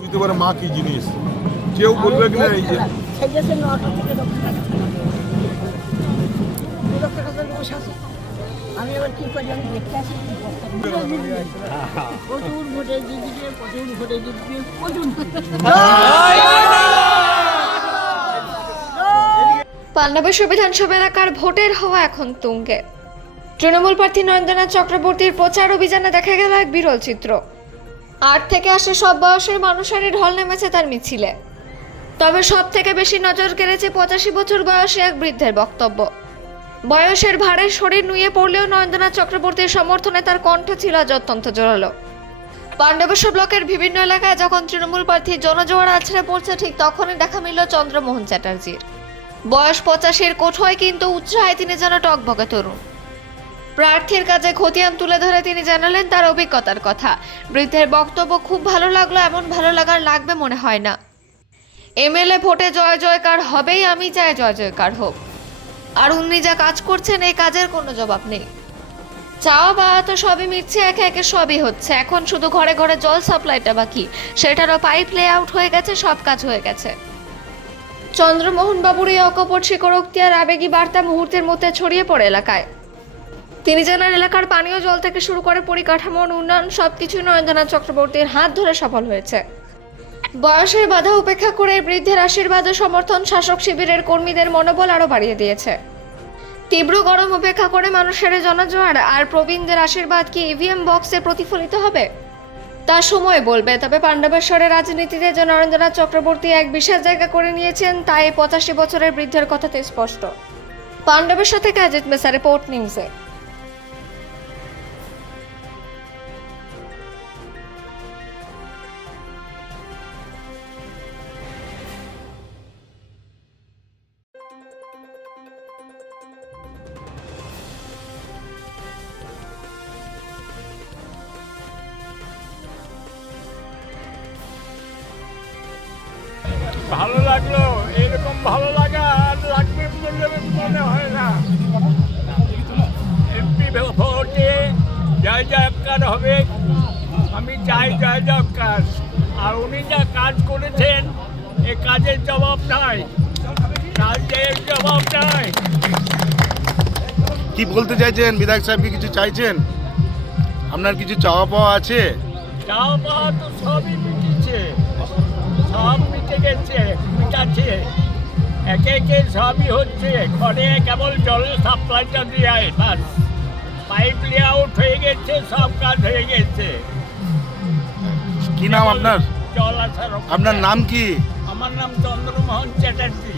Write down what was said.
বুঝতে পারে মা কি জিনিস, কেউ বলবে কিনা এই যে আমি এবার কি করি, আমি দেখতে আসি প্রচুর ভোটে জিতবে, প্রচুর ভোটে জিতবে, প্রচুর। পান্ডবেশ্বর বিধানসভা এলাকার ভোটের হওয়া এখন তুঙ্গে। তৃণমূল প্রার্থী নরেন্দ্রনাথ চক্রবর্তীর প্রচার অভিযানে দেখা গেল এক বিরল চিত্র। ৮ থেকে আসে সব বয়সের মানুষেরই ঢল নেমেছে তার মিছিলে। তবে সব থেকে বেশি নজর কেড়েছে ৮৫ বছর বয়সী এক বৃদ্ধের বক্তব্য। বয়সের ভারে শরীর নুয়ে পড়লেও নরেন্দ্রনাথ চক্রবর্তীর সমর্থনে তার কণ্ঠ ছিল আজ অত্যন্ত জোরালো। পান্ডবেশ্বর ব্লকের বিভিন্ন এলাকায় যখন তৃণমূল প্রার্থী জনজোয়ার আছড়ে পড়ছে, ঠিক তখনই দেখা মিলল চন্দ্রমোহন চ্যাটার্জির। বয়স ৮৫-এর কোঠায় কিন্তু উৎসাহে তিনি যেন টকবকে তরুণ। প্রার্থীর কাজে খতিয়ান তুলে ধরে তিনি জানালেন তার অভিজ্ঞতার কথা। বৃদ্ধের বক্তব্য খুব ভালো লাগলো, এমন ভালো লাগার লাগবে মনে হয় না। এমএলএ ভোটে জয় জয়কার হবেই, আমি চাই জয় জয়কার হোক। আর উনি যা কাজ করছেন এই কাজের কোনো জবাব নেই। চাওয়া পাওয়া তো সবই মিটছে, একে একে সবই হচ্ছে। এখন শুধু ঘরে ঘরে জল সাপ্লাইটা বাকি, সেটারও পাইপ লে আউট হয়ে গেছে, সব কাজ হয়ে গেছে। চন্দ্রমোহন বাবুর এই অকপট স্বীকারোক্তি আর আবেগী বার্তা মুহূর্তের মধ্যে ছড়িয়ে পড়ে এলাকায়। তিনি জানান এলাকার পানীয় জল থেকে শুরু করে পরিকাঠামোর উন্নয়ন সবকিছু নরেন্দ্রনাথ চক্রবর্তীর হাত ধরে সফল হয়েছে। বয়সের বাধা উপেক্ষা করে বৃদ্ধের আশীর্বাদ ও সমর্থন শাসক শিবিরের কর্মীদের মনোবল আরও বাড়িয়ে দিয়েছে। তীব্র গরম উপেক্ষা করে মানুষের জনজোয়ার আর প্রবীণদের আশীর্বাদ কি ইভিএম বক্সে প্রতিফলিত হবে তা সময় বলবে। তবে পান্ডবেশ্বরের রাজনীতিতে যে নরেন্দ্রনাথ চক্রবর্তী এক বিশেষ জায়গা করে নিয়েছেন তা এই ৮৫ বছরের বৃদ্ধের কথাতে স্পষ্ট। পান্ডবেশ্বর থেকে অজিত মেসা, রিপোর্ট নিউজে। ভালো লাগলো, এরকম ভালো লাগা আর লাগবে বলে মনে হয় না। এমপি ভোটে জয় জয়কার হবে, আমি চাই জয় জয়কার। আর উনি যা কাজ করেছেন এ কাজের জবাব নাই, কাজের জবাব নাই। কি বলতে চাইছেন? বিধায়ক সাহেব কি কিছু চাইছেন? আপনার কিছু চাওয়া পাওয়া আছে? চাওয়া পাওয়া তো সবই মিটেছে, সব মিটে গেছে, মিটাচ্ছে একে একে সবই হচ্ছে। ঘরে কেবল জলের সাপ্লাইটা দিয়ে বাস, পাইপ লেআউট হয়ে গেছে, সব কাজ হয়ে গেছে। কি নাম আপনার? জল আসার আপনার নাম কি? আমার নাম চন্দ্রমোহন চ্যাটার্জি।